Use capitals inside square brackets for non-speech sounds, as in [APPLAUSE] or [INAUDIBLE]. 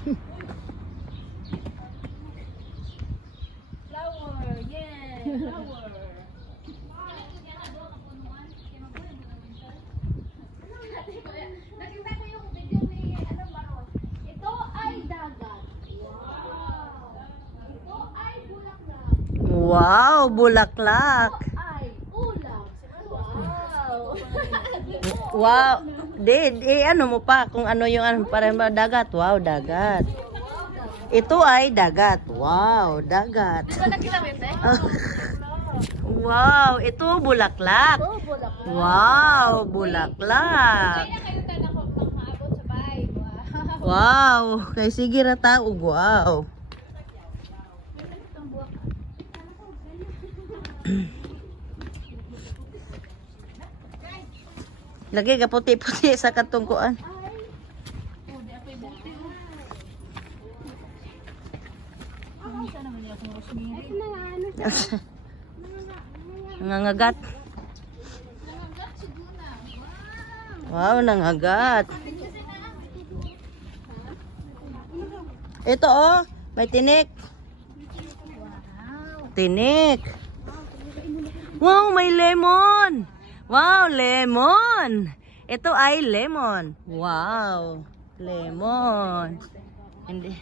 flower, yeah, flower. Nakita ko yung video ni ano Maros. Ito ay dagat. Wow. Ito ay bulaklak. Wow, bulaklak. Ito ay ulap. Wow. wow. Di, di, ano mo pa kung ano yung ano para dagat. Wow, dagat. Ito ay dagat. Wow, dagat. Mo ito? Wow, ito bulaklak. Bulaklak. Wow, bulaklak. Wow, kay sige ra tao. Wow. [CLEARS THROAT] Lagi ka puti-puti [LAUGHS] sa katungkuan. [LAUGHS] Nangangagat. Wow, nangagat. Ito oh, may tinik. Tinik. Wow, may lemon. Wow, lemon. Ito ay lemon. Wow, lemon. Hindi.